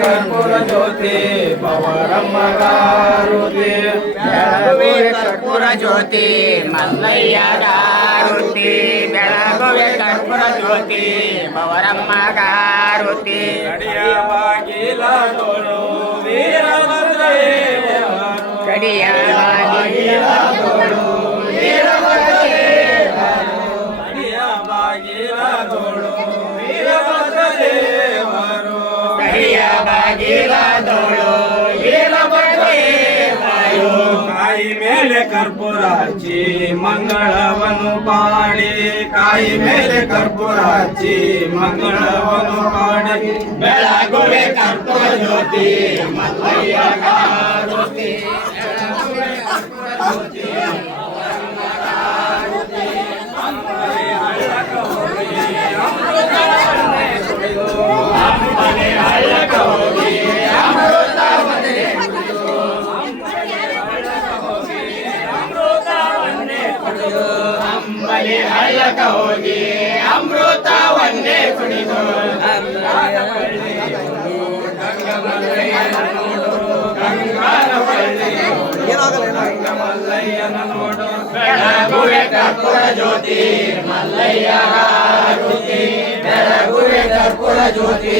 కర్పూర జ్యోతి పవరమ్మ గారుతి. బెళగువే కర్పూర జ్యోతి మల్లయ్య గారుతి. బెళగువే జ్యోతి పవరమ్మ గారుతి. బాగిలతోను వీరభద్రదేవను కడియ బాగిలతోను ಕಡಿಯ ಬಾಗಿಲ ಕಾಯಿ ಮೇಲೆ ಕರ್ಪೂರ ಹಚ್ಚಿ ಮಂಗಳವನ್ನು ಪಾಡಿ. ಕಾಯಿ ಮೇಲೆ ಕರ್ಪೂರ ಹಚ್ಚಿ ಮಂಗಳವನ್ನು ಪಾಡಿ. ಬೆಳಗುವೆ ಕರ್ಪೂರ ಜ್ಯೋತಿ, ಮಲ್ಲಯ್ಯ ಗಾರುತಿ ಅಂಬಲಿ ಹಳ್ಳಕ ಹೋಗಿ ಅಮೃತವನ್ನೇ ಕುಡಿದು ಮಲ್ಲಯ್ಯನ ನೋಡು ಬೆಳಗುವೆ ಕರ್ಪೂರ ಜ್ಯೋತಿ ಮಲ್ಲಯ್ಯ ಗಾರುತಿ ಬೆಳಗುವೆ ಕರ್ಪೂರ ಜ್ಯೋತಿ